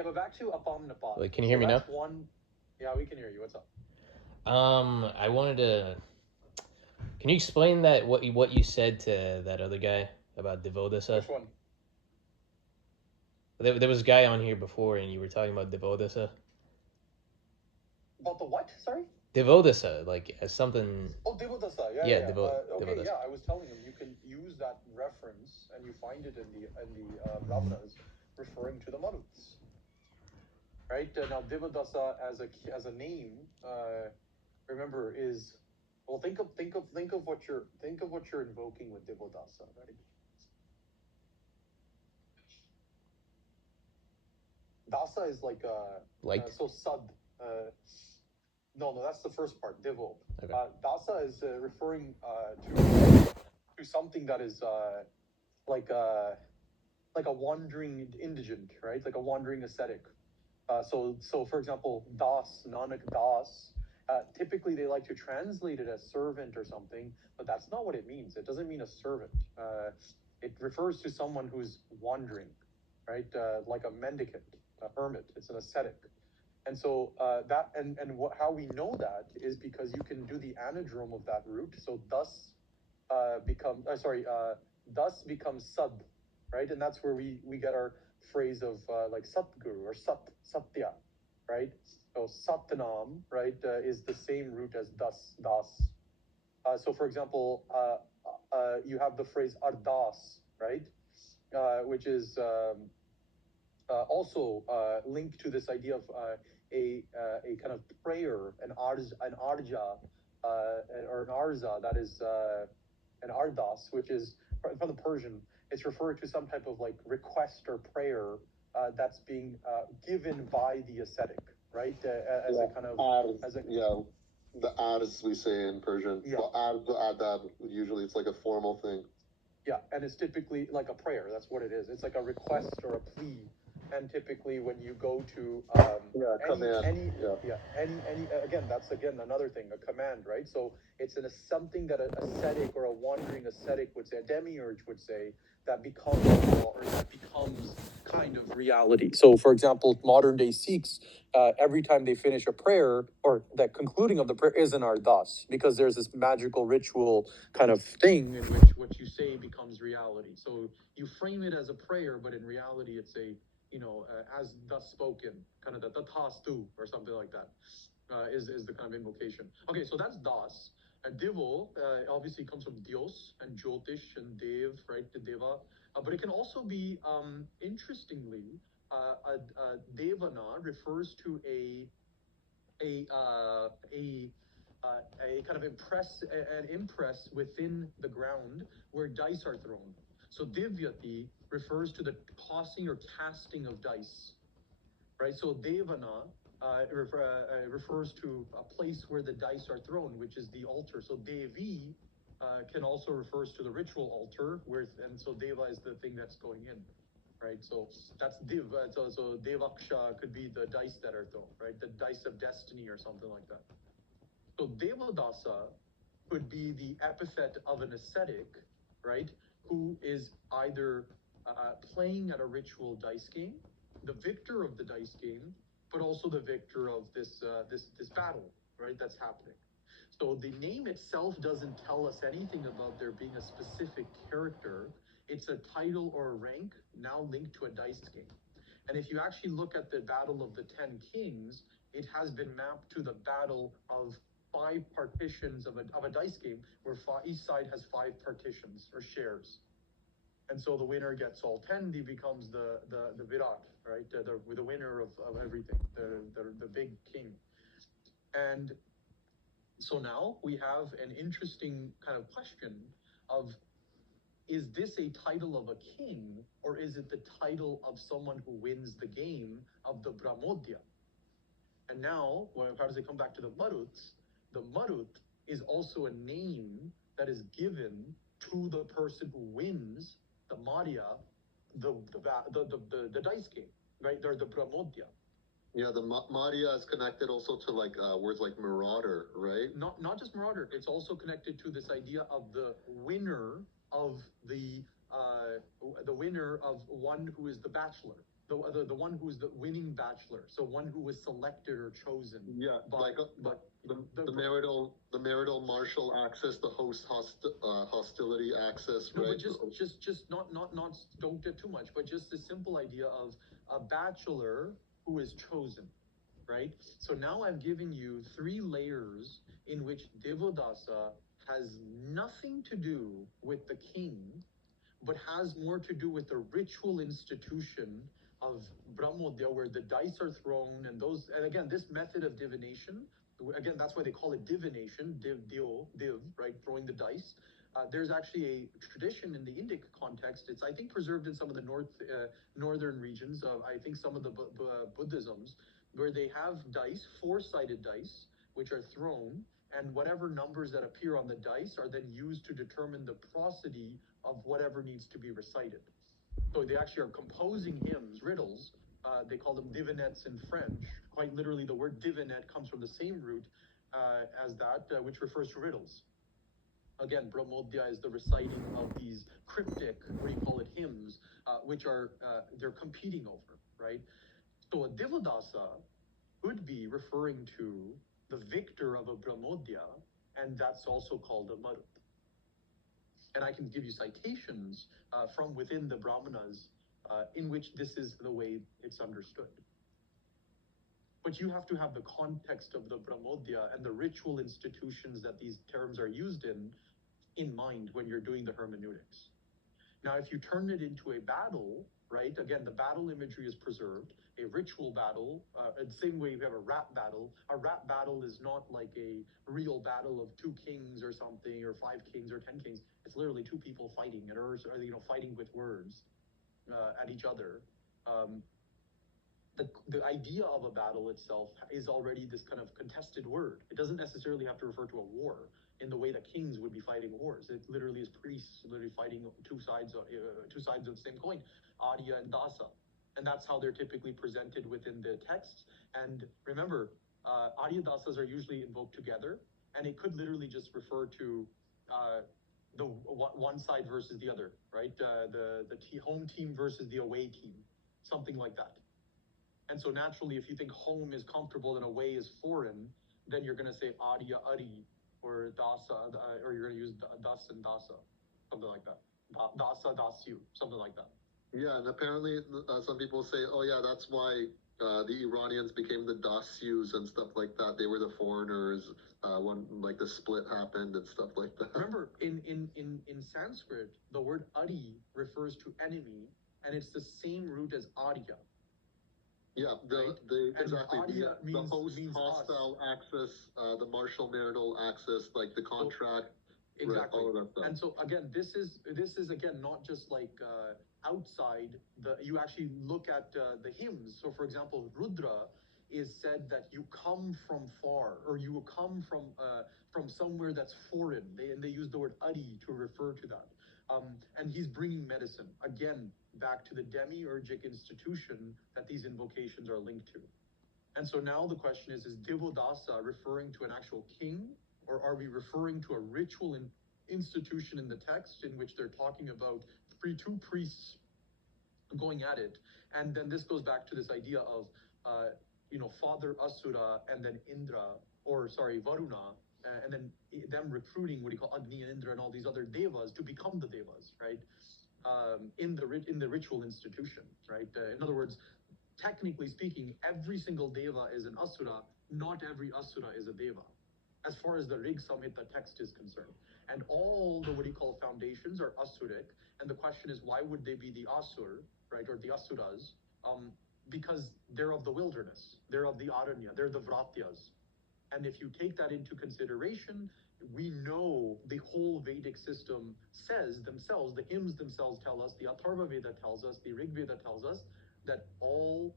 Yeah, but back to Apam Like, can you hear So me now? that's one. Yeah, we can hear you. What's up? I wanted to. Can you explain that what you said to that other guy about Divodāsa? Which one? There was a guy on here before, and you were talking about Divodāsa. About the what? Sorry. Divodāsa, like as something. Oh, Divodāsa. Yeah, Yeah, yeah, yeah. Okay, Divodāsa. yeah. I was telling him you can use that reference, and you find it in the Brahmanas referring to the Maruts, right? Now, Divodāsa as a name, remember is well. Think of what you're invoking with Divodāsa, right? Dasa is like Light. so sad. No, that's the first part. Divo. Okay. Dasa is referring to something that is like a like a wandering indigent, right? Like a wandering ascetic. So for example, Das, Nanak Das. Typically, they like to translate it as servant or something, but that's not what it means. It doesn't mean a servant. It refers to someone who's wandering, right? Like a mendicant, a hermit. It's an ascetic. And so how we know that is because you can do the anadrome of that root. So thus becomes sad, right? And that's where we get our phrase of like Satguru or Satya, right? So Satnam, right, is the same root as das. So for example, you have the phrase Ardas, right, which is also linked to this idea of a kind of prayer, an arja, or an arza, that is an ardas, which is from the Persian. It's referred to some type of like request or prayer that's being given by the ascetic, right? As a kind of as a the as we say in Persian. Yeah. Well, adab, usually it's like a formal thing. Yeah, and it's typically like a prayer. That's what it is. It's like a request or a plea. And typically, when you go to any again, that's again another thing, a command, right? So it's something that an ascetic or a wandering ascetic would say, a demiurge would say, that becomes law, or that becomes kind of reality. So, for example, modern day Sikhs, every time they finish a prayer, or that concluding of the prayer is an ardas, because there's this magical ritual kind of thing in which what you say becomes reality. So you frame it as a prayer, but in reality, it's a as thus spoken, kind of the tatastu or something like that, is the kind of invocation. Okay, so that's das. Divo obviously comes from Dios and Jyotish and Dev, right? The Deva. But it can also be, interestingly, Devana refers to a kind of an impress within the ground where dice are thrown. So Divyati refers to the tossing or casting of dice, right? So Devana refers to a place where the dice are thrown, which is the altar. So Devi can also refers to the ritual altar, and so Deva is the thing that's going in, right? So that's Div. So Devaksha could be the dice that are thrown, right? The dice of destiny or something like that. So Divodāsa could be the epithet of an ascetic, right, who is either playing at a ritual dice game, the victor of the dice game, but also the victor of this battle, right, that's happening. So the name itself doesn't tell us anything about there being a specific character. It's a title or a rank now linked to a dice game. And if you actually look at the Battle of the Ten Kings, it has been mapped to the battle of 5 partitions of a dice game, where each side has 5 partitions or shares. And so the winner gets all 10, he becomes the Virat, right? The winner of everything, the big king. And so now we have an interesting kind of question of, is this a title of a king, or is it the title of someone who wins the game of the Brahmodya? And now, how does it come back to the Marut? The Marut is also a name that is given to the person who wins the Maria, the dice game, right? They're the Brahmodya. Yeah, the Maria is connected also to like words like marauder, right? Not just marauder. It's also connected to this idea of the winner of the winner of one who is the bachelor. the one who's the winning bachelor, so one who was selected or chosen. Yeah, by, like but the marital martial access, the hostility access, no, right? but just not don't get too much, but just the simple idea of a bachelor who is chosen, right? So now I've given you three layers in which Divodāsa has nothing to do with the king, but has more to do with the ritual institution of Brahmodya, where the dice are thrown, and again, this method of divination, again, that's why they call it divination, div, right, throwing the dice. There's actually a tradition in the Indic context. It's, I think, preserved in some of the northern regions of, I think, some of the Buddhisms, where they have dice, four-sided dice, which are thrown, and whatever numbers that appear on the dice are then used to determine the prosody of whatever needs to be recited. So they actually are composing hymns, riddles. They call them delineates in French. Quite literally, the word divinette comes from the same root as that, which refers to riddles. Again, Brahmodya is the reciting of these cryptic, what do you call it, hymns, which are, they're competing over, right? So a Divodāsa could be referring to the victor of a Brahmodya, and that's also called a Marut. And I can give you citations from within the Brahmanas in which this is the way it's understood. But you have to have the context of the Brahmodya and the ritual institutions that these terms are used in mind when you're doing the hermeneutics. Now, if you turn it into a battle, right, again, the battle imagery is preserved, a ritual battle, the same way you have a rap battle. A rap battle is not like a real battle of two kings or something, or five kings or 10 kings. It's literally two people fighting, or fighting with words at each other. The idea of a battle itself is already this kind of contested word. It doesn't necessarily have to refer to a war in the way that kings would be fighting wars. It literally is priests literally fighting two sides of the same coin, Arya and Dasa. And that's how they're typically presented within the text. And remember, Arya Dasas are usually invoked together, and it could literally just refer to the one side versus the other, right? The home team versus the away team, something like that. And so naturally, if you think home is comfortable and away is foreign, then you're going to say Arya Ari or Dasa, or you're going to use Das and Dasa, something like that. Dasa, Dasyu, something like that. Yeah, and apparently some people say, oh yeah, that's why the Iranians became the Dasyus and stuff like that. They were the foreigners when like the split happened and stuff like that. Remember, in Sanskrit, the word Ari refers to enemy, and it's the same root as Arya. Yeah, exactly. The hostile access, the martial marital access, like the contract, so, exactly. Right, all of that stuff. And so again, this is again not just like outside the. You actually look at the hymns. So, for example, Rudra is said that you come from far, or you will come from somewhere that's foreign. They use the word Adi to refer to that. And he's bringing medicine again back to the demiurgic institution that these invocations are linked to. And so now the question is Divodāsa referring to an actual king, or are we referring to a ritual institution in the text in which they're talking about two priests going at it? And then this goes back to this idea of, Father Asura and then Indra, or sorry, Varuna, and then them recruiting what do you call Agni and Indra and all these other devas to become the devas, right? In the ritual institution, right? In other words, technically speaking, every single deva is an asura. Not every asura is a deva, as far as the Rig Samhita text is concerned. And all the what do you call foundations are asuric. And the question is, why would they be the asur, right, or the asuras? Because they're of the wilderness, they're of the aranya, they're the vratyas. And if you take that into consideration, we know the whole Vedic system says themselves, the hymns themselves tell us, the Atharva Veda tells us, the Rig Veda tells us that all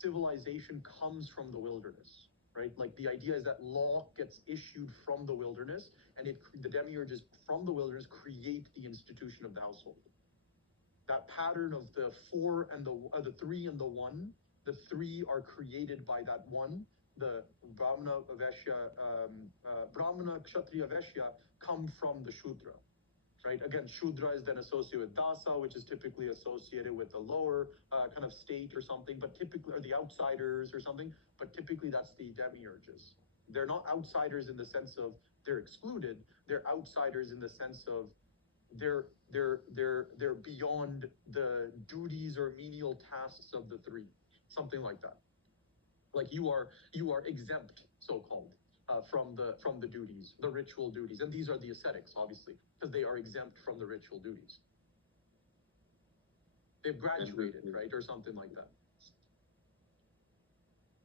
civilization comes from the wilderness, right? Like the idea is that law gets issued from the wilderness, and the demiurges from the wilderness create the institution of the household. That pattern of the four and the three and the one, the three are created by that one. The Brahmana, Kshatriya, Vaishya come from the Shudra, right? Again, Shudra is then associated with Dasa, which is typically associated with the lower kind of state or something, but typically, or the outsiders or something, but typically that's the demiurges. They're not outsiders in the sense of they're excluded, they're outsiders in the sense of they're beyond the duties or menial tasks of the three, something like that. Like you are exempt, so-called, from the duties, the ritual duties, and these are the ascetics, obviously, because they are exempt from the ritual duties. They've graduated, right, or something like that.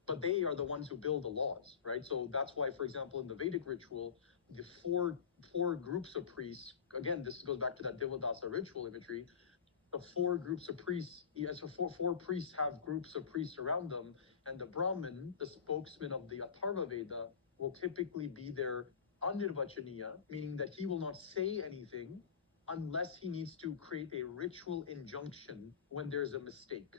But they are the ones who build the laws, right? So that's why, for example, in the Vedic ritual, the four groups of priests. Again, this goes back to that Divodāsa ritual imagery. The four groups of priests, so four priests have groups of priests around them, and the Brahmin, the spokesman of the Atharva Veda, will typically be their anirvachaniya, meaning that he will not say anything unless he needs to create a ritual injunction when there's a mistake.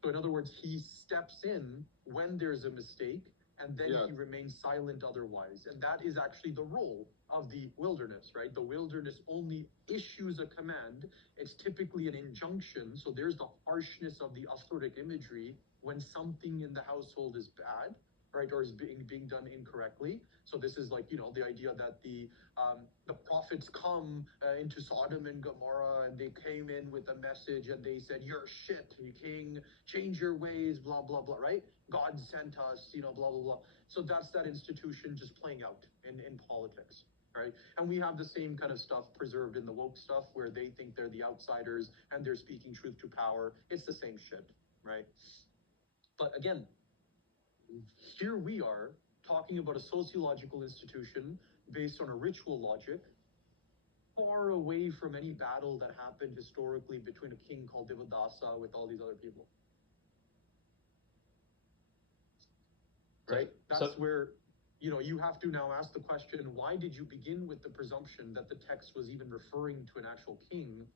So in other words, he steps in when there's a mistake, and then he remains silent otherwise. And that is actually the role of the wilderness, right? The wilderness only issues a command. It's typically an injunction. So there's the harshness of the Asuric imagery when something in the household is bad, right? Or is being done incorrectly. So this is like, the idea that the prophets come into Sodom and Gomorrah, and they came in with a message and they said, "You're shit, you king, change your ways, blah, blah, blah," right? God sent us, blah, blah, blah. So that's that institution just playing out in politics, right? And we have the same kind of stuff preserved in the woke stuff where they think they're the outsiders and they're speaking truth to power. It's the same shit, right? But again, here we are talking about a sociological institution based on a ritual logic, far away from any battle that happened historically between a king called Divodāsa with all these other people. Right? That's where, you have to now ask the question, why did you begin with the presumption that the text was even referring to an actual king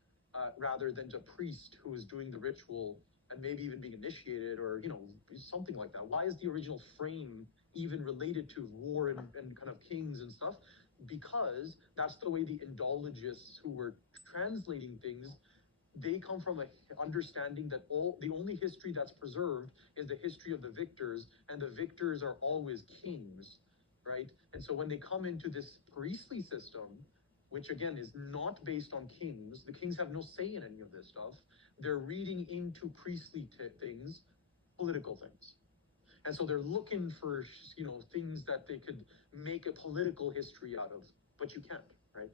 rather than to a priest who was doing the ritual and maybe even being initiated or, something like that? Why is the original frame even related to war and kind of kings and stuff? Because that's the way the Indologists who were translating things, they come from an understanding that the only history that's preserved is the history of the victors, and the victors are always kings, right? And so when they come into this priestly system, which again is not based on kings, the kings have no say in any of this stuff. They're reading into priestly things, political things. And so they're looking for, things that they could make a political history out of, but you can't, right?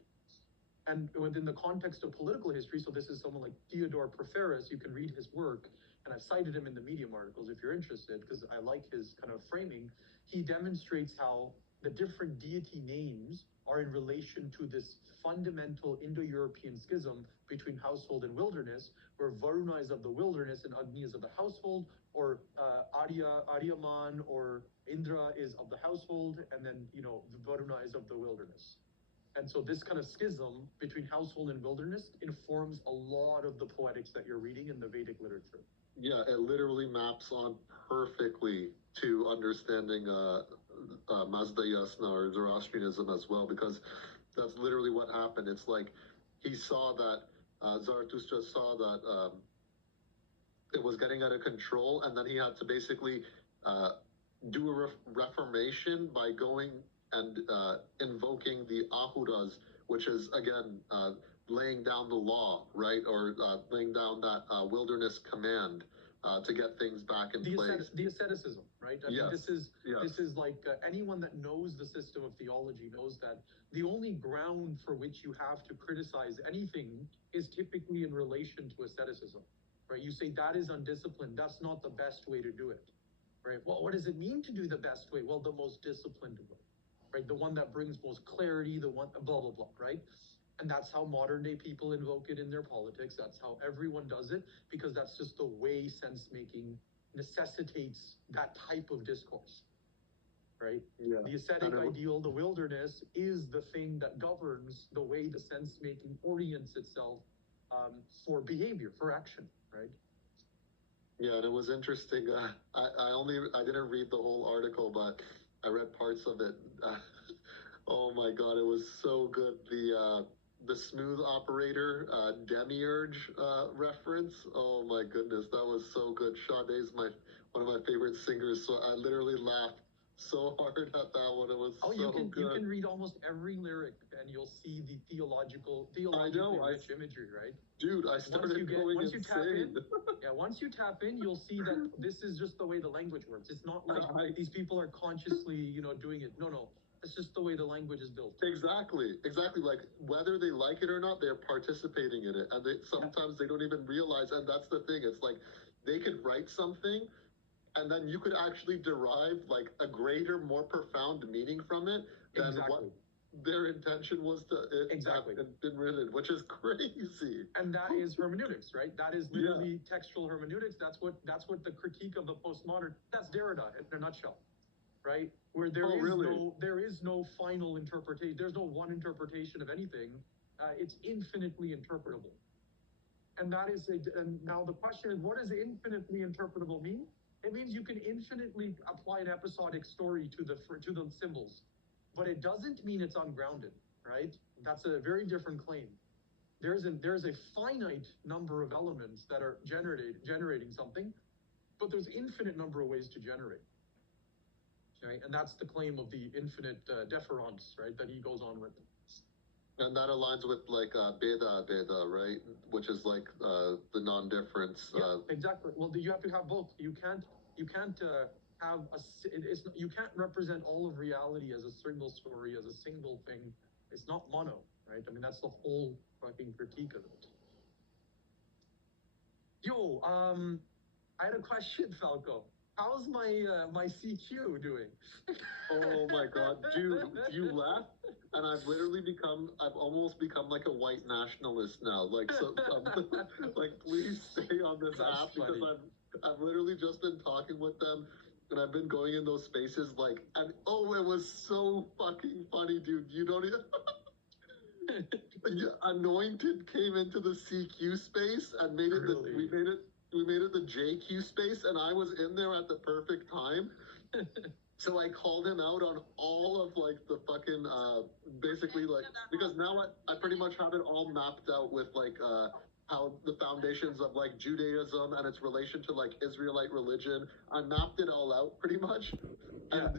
And within the context of political history, so this is someone like Theodore Porphyrius, you can read his work, and I've cited him in the Medium articles if you're interested, because I like his kind of framing. He demonstrates how the different deity names are in relation to this fundamental Indo-European schism between household and wilderness, where Varuna is of the wilderness and Agni is of the household, or Aryaman or Indra is of the household, and then, Varuna is of the wilderness. And so this kind of schism between household and wilderness informs a lot of the poetics that you're reading in the Vedic literature. Yeah, it literally maps on perfectly to understanding Mazda Yasna or Zoroastrianism as well, because that's literally what happened. It's like he saw that, Zarathustra saw that it was getting out of control, and then he had to basically do a reformation by going and invoking the Ahuras, which is, again, laying down the law, right? Or laying down that wilderness command to get things back in place. The asceticism, right? I mean, this is like anyone that knows the system of theology knows that the only ground for which you have to criticize anything is typically in relation to asceticism, right? You say that is undisciplined. That's not the best way to do it, right? Well, what does it mean to do the best way? Well, the most disciplined way, right? The one that brings most clarity, the one, blah, blah, blah, right? And that's how modern day people invoke it in their politics. That's how everyone does it, because that's just the way sense making necessitates that type of discourse, right? Yeah. The ascetic ideal, the wilderness, is the thing that governs the way the sense making orients itself for behavior, for action, right? Yeah, and it was interesting. I didn't read the whole article, but I read parts of it. Oh my God, it was so good. the smooth operator demiurge reference. Oh my goodness, that was so good. Sade's one of my favorite singers, so I literally laughed so hard at that one. It was so good. You can read almost every lyric and you'll see the theologically rich imagery, right? Dude, I started going once you tap in, insane. once you tap in, you'll see that this is just the way the language works. It's not like these people are consciously, doing it. No. It's just the way the language is built. Exactly. Like whether they like it or not, they're participating in it, and sometimes they don't even realize. And that's the thing. It's like they could write something, and then you could actually derive like a greater, more profound meaning from it than what their intention was to have been written, which is crazy. And that is hermeneutics, right? That is literally textual hermeneutics. That's what the critique of the postmodern. That's Derrida in a nutshell, right? Where there is no final interpretation. There's no one interpretation of anything. It's infinitely interpretable. And that is and now the question is, what does infinitely interpretable mean? It means you can infinitely apply an episodic story to the symbols, but it doesn't mean it's ungrounded, right? That's a very different claim. There's a finite number of elements that are generating something, but there's infinite number of ways to generate. Right? And that's the claim of the infinite deference, right? That he goes on with. And that aligns with like beta, right? Which is like the non-difference. Yeah, exactly. Well, you have to have both. You can't have you can't represent all of reality as a single story, as a single thing. It's not mono, right? I mean, that's the whole fucking critique of it. Yo, I had a question, Falco. How's my CQ doing? Oh my god, dude, you left, and I've almost become like a white nationalist now. Like, so, like, please stay on this app because I've literally just been talking with them, and I've been going in those spaces, like, and it was so fucking funny, dude. You don't even. Anointed came into the CQ space and made it. Really? We made it the JQ space, and I was in there at the perfect time. So I called him out on all of like the fucking basically like, because now I pretty much have it all mapped out with like how the foundations of like Judaism and its relation to like Israelite religion. I mapped it all out pretty much. And